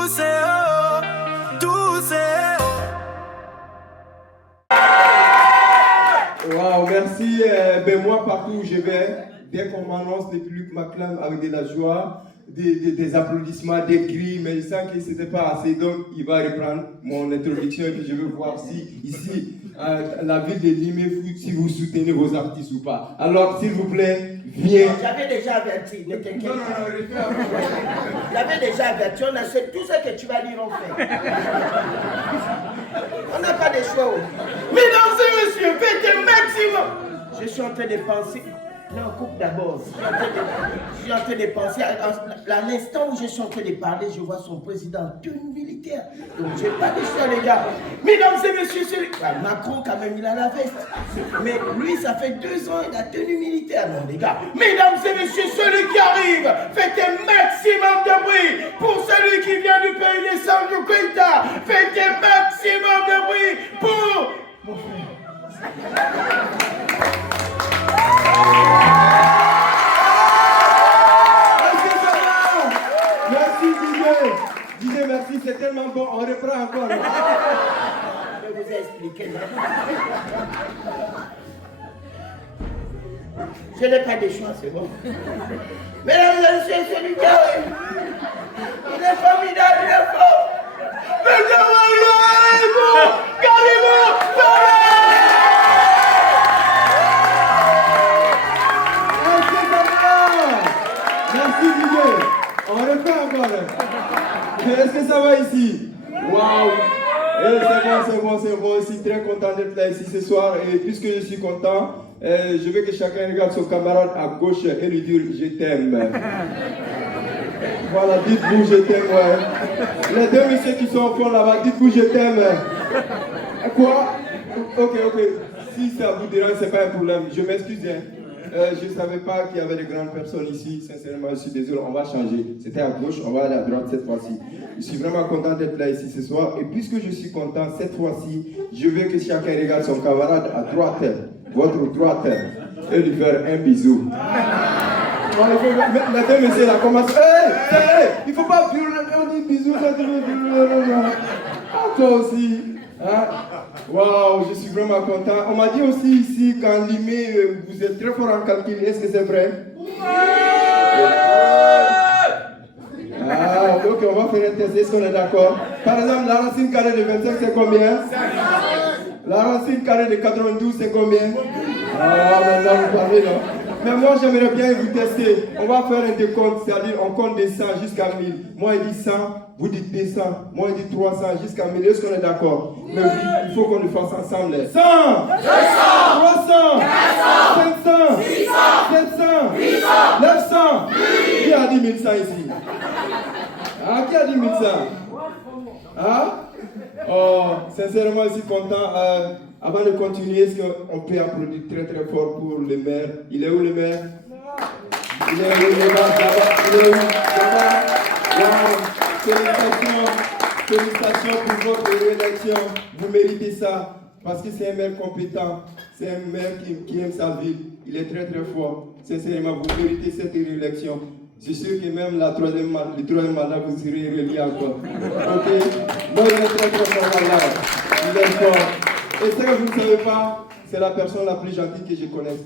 Tout c'est oh, tout c'est oh. Wow, merci. Ben moi, partout où je vais, dès qu'on m'annonce, les publics m'acclament avec de la joie, des applaudissements, des cris, mais je sens que ce n'était pas assez, donc il va reprendre mon introduction et puis je veux voir si ici, la ville de Limé, si vous soutenez vos artistes ou pas. Alors, s'il vous plaît, viens. J'avais déjà averti, ne t'inquiète Non, pas. J'avais déjà averti, on a fait tout ce que tu vas dire, on fait. On n'a pas de choix. Mesdames et messieurs, faites un maximum. Je suis en train de penser. Non, coupe d'abord. Je suis en train de penser. À l'instant où je suis en train de parler, je vois son président en tenue militaire. Donc, je n'ai pas de choix, les gars. Mesdames et messieurs, Macron, quand même, il a la veste. Mais lui, ça fait 2 ans, il a tenue militaire. Non, les gars. Mesdames et messieurs, celui qui arrive, faites un maximum de bruit pour celui qui vient du pays des Sandro Keita. Faites un maximum de bruit pour mon frère. Merci DJ, merci, c'est tellement bon, on reprend encore. Je vous ai expliqué. Je n'ai pas de choix, c'est bon. Mesdames et messieurs, c'est lui qui arrive. Il est formidable, il est fort. Mesdames et messieurs, carrément, Merci DJ. On reprend encore. Est-ce que ça va ici? Waouh! C'est bon. Je suis très content d'être là ici ce soir. Et puisque je suis content, je veux que chacun regarde son camarade à gauche et lui dire je t'aime. Voilà, dites-vous je t'aime. Ouais. Les 2 messieurs qui sont au fond là-bas, dites-vous je t'aime. Quoi? Ok. Si ça vous dérange, c'est pas un problème. Je m'excuse. Je ne savais pas qu'il y avait de grandes personnes ici. Sincèrement, je suis désolé, on va changer. C'était à gauche, on va aller à droite cette fois-ci. Je suis vraiment content d'être là ici ce soir. Et puisque je suis content, cette fois-ci, je veux que chacun regarde son camarade à droite, votre droite, et lui faire un bisou. Maintenant, monsieur, là, commence. Il ne faut pas violer, on dit bisou, ça toi aussi. Hein? Waouh, je suis vraiment content. On m'a dit aussi ici qu'en Limé, vous êtes très fort en calcul. Est-ce que c'est vrai? Ah, ok, on va faire un test. Est-ce qu'on est d'accord? Par exemple, la racine carrée de 25, c'est combien? La racine carrée de 92, c'est combien? Ah, maintenant vous parlez, non? Mais moi, j'aimerais bien vous tester. On va faire un décompte, c'est-à-dire on compte des 100 jusqu'à 1000. Moi, il dit 100, vous dites 200. Moi, il dit 300 jusqu'à 1000. Est-ce qu'on est d'accord? Mais il faut qu'on le fasse ensemble. 100, 200, 300, 400, 500, 600, 700, 800, 900. Qui a dit 1100 ici? Ah, qui a dit 1100? Ah? Oh, sincèrement, je suis content. Avant de continuer, est-ce qu'on peut applaudir très très fort pour le maire? Il est où le maire? Il est où le maire? Il est où? Félicitations pour votre réélection. Vous méritez ça. Parce que c'est un maire compétent. C'est un maire qui aime sa ville. Il est très très fort. Sincèrement, vous méritez cette réélection. Je suis sûr que même le troisième mandat, vous serez relié encore. Ok? Moi, il est très très fort là. Il est fort. Et ça, vous ne savez pas, c'est la personne la plus gentille que je connaisse.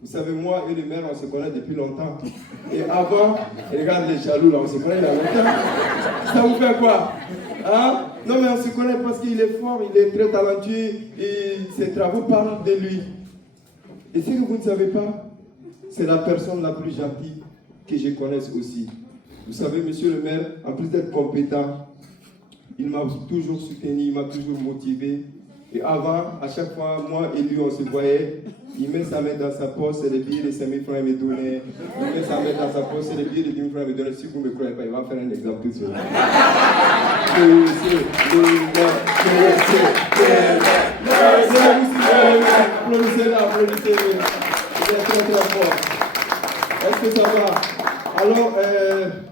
Vous savez, moi et le maire, on se connaît depuis longtemps. Et avant, regarde les jaloux là, on se connaît il y a longtemps. Ça vous fait quoi? Hein? Non, mais on se connaît parce qu'il est fort, il est très talentueux et ses travaux parlent de lui. Et ce que vous ne savez pas, c'est la personne la plus gentille que je connaisse aussi. Vous savez, monsieur le maire, en plus d'être compétent, il m'a toujours soutenu, il m'a toujours motivé. Et avant, à chaque fois, moi et lui, on se voyait. Il met sa main dans sa poche, c'est le billet de 5 000 francs, il me donnait. Il met sa main dans sa poche, c'est le billet de 10 000 francs, il me donnait. Si vous ne me croyez pas, il va faire un exemple tout seul. Applaudissez-le. Il est très très fort. Est-ce que ça va? Alors,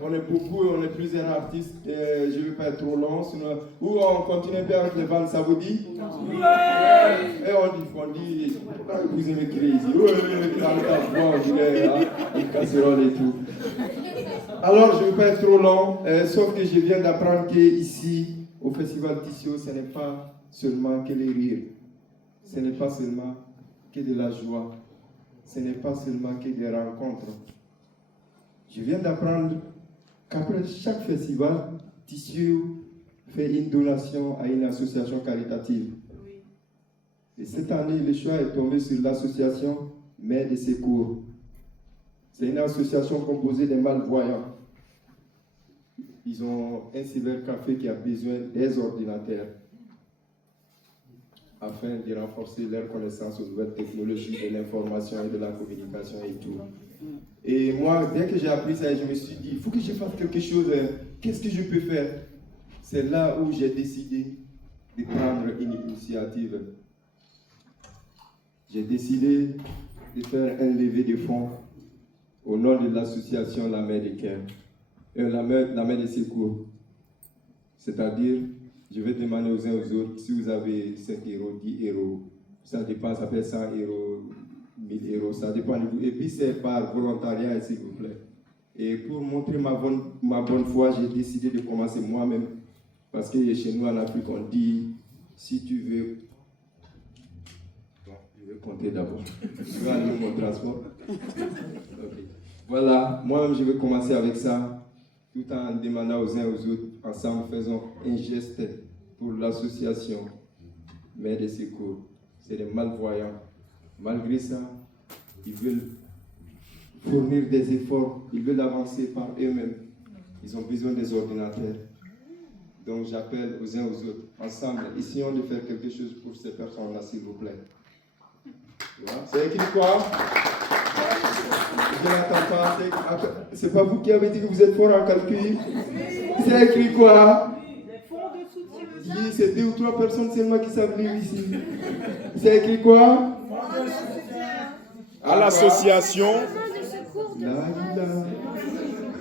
on est beaucoup, on est plusieurs artistes. Je ne vais pas être trop long. Sinon, ou on continue bien avec les bandes, ça vous dit? Et on dit, vous aimez crier ici. Oui, dans ta voix, on dirait une casserole et tout. Alors, je ne vais pas être trop long, sauf que je viens d'apprendre qu'ici, au Festival Tissot, ce n'est pas seulement que les rires, ce n'est pas seulement que de la joie, ce n'est pas seulement que des rencontres. Je viens d'apprendre qu'après chaque festival, Tissot fait une donation à une association caritative. Et cette année, le choix est tombé sur l'association Mère de Secours. C'est une association composée de malvoyants. Ils ont un cybercafé qui a besoin des ordinateurs afin de renforcer leur connaissance aux nouvelles technologies de l'information et de la communication et tout. Et moi, dès que j'ai appris ça, je me suis dit, il faut que je fasse quelque chose. Qu'est-ce que je peux faire? C'est là où j'ai décidé de prendre une initiative. J'ai décidé de faire un levée de fonds au nom de l'association La Mère de Cœur, la Mère de Secours. C'est-à-dire, je vais demander aux uns aux autres, si vous avez 5 euros, 10 euros, ça dépend, ça fait 100 euros, 1000 euros, ça dépend de vous. Et puis c'est par volontariat, s'il vous plaît. Et pour montrer ma bonne foi, j'ai décidé de commencer moi-même. Parce que chez nous en Afrique, on dit, si tu veux... Bon, je vais compter d'abord. Je vais aller mon transport. Okay. Voilà, moi-même je vais commencer avec ça, tout en demandant aux uns aux autres, ensemble faisons un geste pour l'association Mère de Secours. C'est des malvoyants. Malgré ça, ils veulent fournir des efforts, ils veulent avancer par eux-mêmes. Ils ont besoin des ordinateurs. Donc j'appelle aux uns aux autres, ensemble, essayons de faire quelque chose pour ces personnes-là, s'il vous plaît. C'est écrit quoi? Je n'entends pas. C'est pas vous qui avez dit que vous êtes fort en calcul? C'est écrit quoi? Oui, c'est 2 ou 3 personnes seulement qui savent lire ici. C'est écrit quoi? À l'association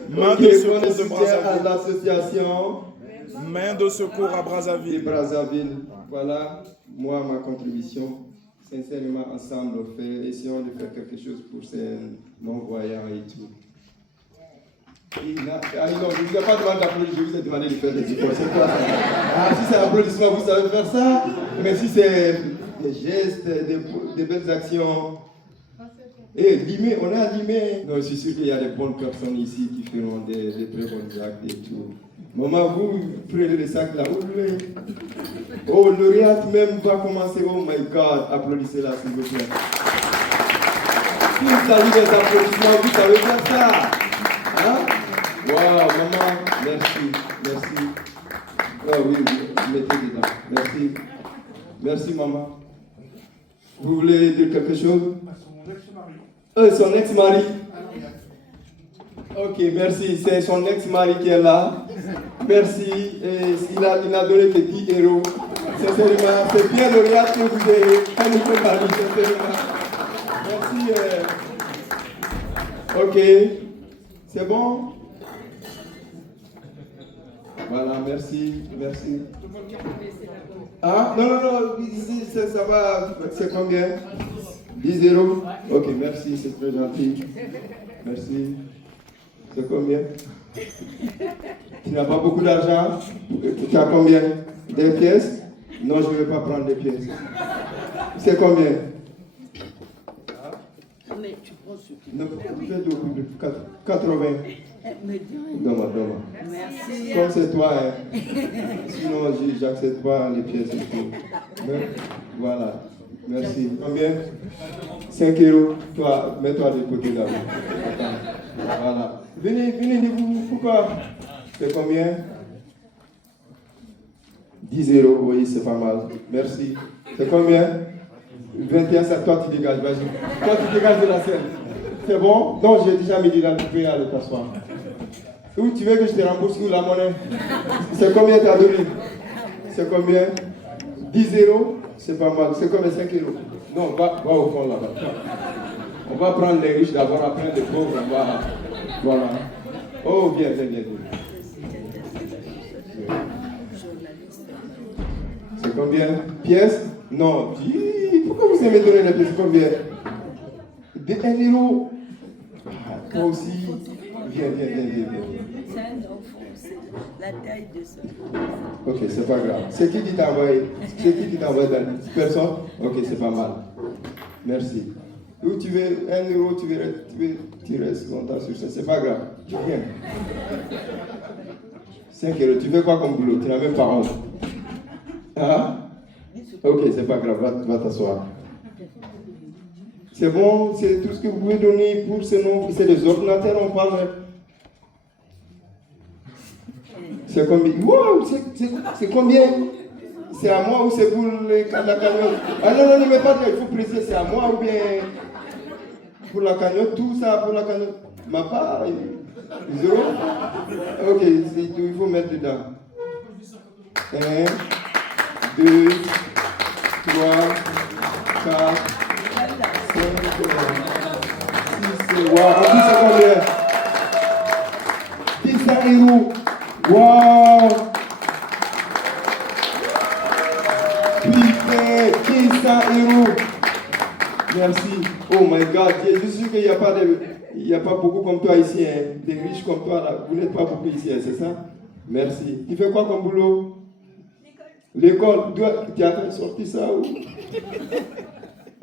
Main de secours de Brazzaville. À l'association Main de secours à Brazzaville. Brazzaville. Voilà, moi, ma contribution. Sincèrement, ensemble, essayons de faire quelque chose pour ces non-voyants et tout. Non, je ne vous ai pas demandé d'applaudir, je vous ai demandé de faire des efforts. C'est quoi ça? Ah, si c'est un applaudissement, vous savez faire ça. Mais si c'est des gestes, des belles actions. Et Limé, on est à Limé. Non, je suis sûr qu'il y a des bonnes personnes ici qui feront des très bons actes et tout. Maman, vous prenez le sac là, ouvrez. Oh, lauréate même va commencer. Oh my God, applaudissez-la s'il vous plaît. Si vous avez des applaudissements, vous savez faire ça. Hein? Wow, maman, merci. Oh oui, mettez dedans. Merci. Merci, maman. Vous voulez dire quelque chose? Son ex-mari. Ok, merci. C'est son ex-mari qui est là. Merci. Et il a donné que 10 euros. Sincèrement, c'est bien le réel que vous avez. Un nouveau mari, sincèrement. Merci. Ok. C'est bon? Voilà, merci. Ah, non, ça va. C'est combien? 10 euros? Ok, merci, c'est très gentil. Merci. C'est combien? Tu n'as pas beaucoup d'argent? Tu as combien? Des pièces? Non, je ne vais pas prendre des pièces. C'est combien? Mais tu prends ce qui... Non, 80. Donne-moi. Merci. Comme c'est toi, hein. Sinon j'accepte pas les pièces et tout. Mais, voilà. Merci. Combien? 5 euros. Toi, mets-toi de côté d'abord. Voilà. Venez, vous, pourquoi? C'est combien? 10 euros, oui, c'est pas mal. Merci. C'est combien? 21, ça, toi tu dégages, vas-y. Toi tu dégages de la scène. C'est bon? Non, j'ai déjà mis dans le pouvez aller t'asseoir. Où tu veux que je te rembourse où la monnaie? C'est combien tu as donné? C'est combien? 10 euros? C'est pas mal. C'est combien? 5 euros? Non, va au fond là-bas. On va prendre les riches d'abord, après les pauvres, on va... Voilà. Oh, viens. C'est combien? Pièces? Non. Pourquoi vous aimez donner les pièces? Combien? 1 euro. Ah, toi aussi. Viens. C'est un enfant, c'est la taille de ça. Ok, c'est pas grave. C'est qui t'a envoyé? Dans personne? Ok, c'est pas mal. Merci. Ou tu veux 1 euro, tu restes longtemps sur ça, c'est pas grave. Tu viens. 5 euros, tu fais quoi comme boulot? Tu n'as même pas honte. Hein? Ok, c'est pas grave, va t'asseoir. C'est bon, c'est tout ce que vous pouvez donner pour ce nom. C'est des ordinateurs, on parle. C'est combien? Wow, c'est combien? C'est à moi ou c'est pour la cagnotte? Ah non, mais pas, il faut préciser, c'est à moi ou bien pour la cagnotte, tout ça pour la cagnotte. Ma part, 0. Ok, il faut mettre dedans. 1, 2, 3, 4, 5, 6, wow, en plus c'est combien? 10 euros. Wow! Putain, 1500 euros. Merci. Oh my God, je suis sûr qu'il n'y a pas beaucoup comme toi ici, hein. Des riches comme toi là. Vous n'êtes pas beaucoup ici, hein, c'est ça? Merci. Tu fais quoi comme boulot? L'école. Tu as fait sortir ça où?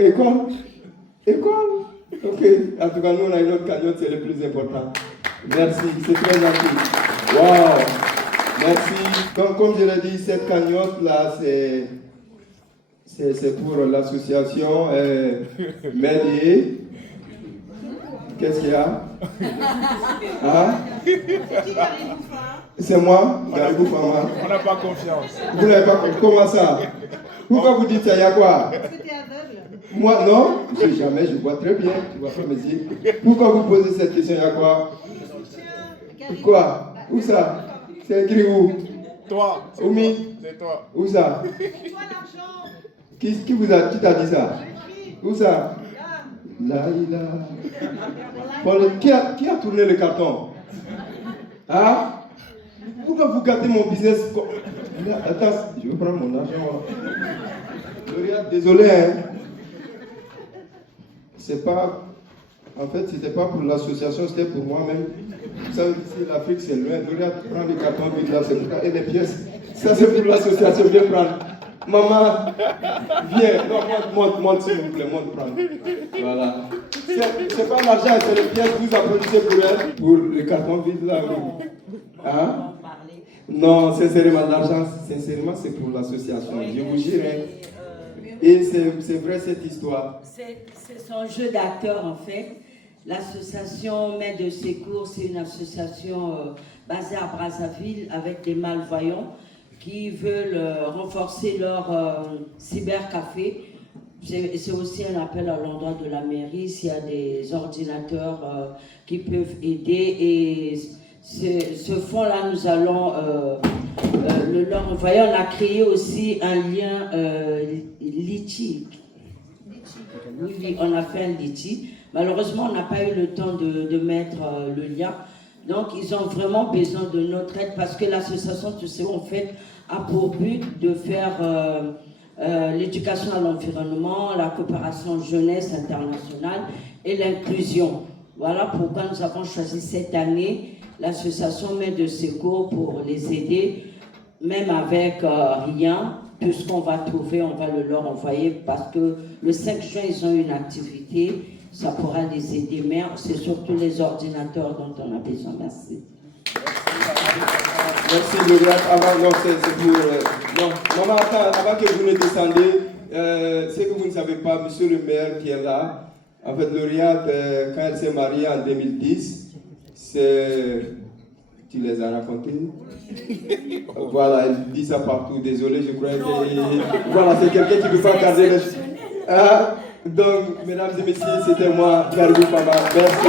École? Ok. En tout cas, nous on a une autre cagnotte, c'est le plus important. Merci, c'est très gentil. Wow! Merci. Comme je l'ai dit, cette cagnotte-là, c'est pour l'association Médier. Qu'est-ce qu'il y a? Hein? C'est moi? Gargou Fama. On n'a pas confiance. Vous n'avez pas confiance? Comment ça? Pourquoi vous dites ça? Il y a quoi? Parce que tu es aveugle. Moi, non? Je vois très bien. Tu vois pas mes yeux. Pourquoi vous posez cette question? Il y a quoi? Quoi? Où ça? C'est écrit où? Toi. Oumi? C'est toi. Où ça? C'est toi l'argent. Qui t'a dit ça? Où ça? Là. Bon, qui a tourné le carton? Hein? Pourquoi vous gâtez mon business? Attends, je vais prendre mon argent. Gloria, désolé, hein? C'est pas... En fait, c'était pas pour l'association, c'était pour moi-même. Vous savez, ici, l'Afrique, c'est loin. Gloria, prends les cartons vides là, c'est pour ça. Et les pièces, ça c'est pour l'association, viens prendre. Maman, viens. Non, monte s'il vous plaît, monte prendre. Voilà. C'est pas l'argent, c'est les pièces, vous applaudissez pour elle. Pour les cartons vides là, oui. Hein? Non, sincèrement, l'argent, sincèrement, c'est pour l'association. Je vous jure. Et c'est vrai cette histoire. C'est son jeu d'acteur en fait. L'association Main de Secours, c'est une association basée à Brazzaville avec des malvoyants qui veulent renforcer leur cybercafé. C'est aussi un appel à l'endroit de la mairie s'il y a des ordinateurs qui peuvent aider. Et ce fonds-là, nous allons leur envoyer. On a créé aussi un lien Litchi. Oui, on a fait un Litchi. Malheureusement, on n'a pas eu le temps de mettre le lien. Donc, ils ont vraiment besoin de notre aide parce que l'association, tu sais, en fait, a pour but de faire l'éducation à l'environnement, la coopération jeunesse internationale et l'inclusion. Voilà pourquoi nous avons choisi cette année l'association Main de Secours pour les aider, même avec rien. Tout ce qu'on va trouver, on va le leur envoyer parce que le 5 juin, ils ont une activité, ça pourra les aider. Mais c'est surtout les ordinateurs dont on a besoin. Merci. Merci, Gloria. Avant, non, c'est pour... non, maman, attends, avant que vous ne descendez, c'est que vous ne savez pas, monsieur le maire qui est là, en fait, Lauriane, quand elle s'est mariée en 2010, tu les as racontés? Voilà, elle dit ça partout. Désolé, je croyais que... Voilà, c'est quelqu'un qui ne peut pas garder les... Donc, mesdames et messieurs, c'était moi, Gargou Fama. Merci.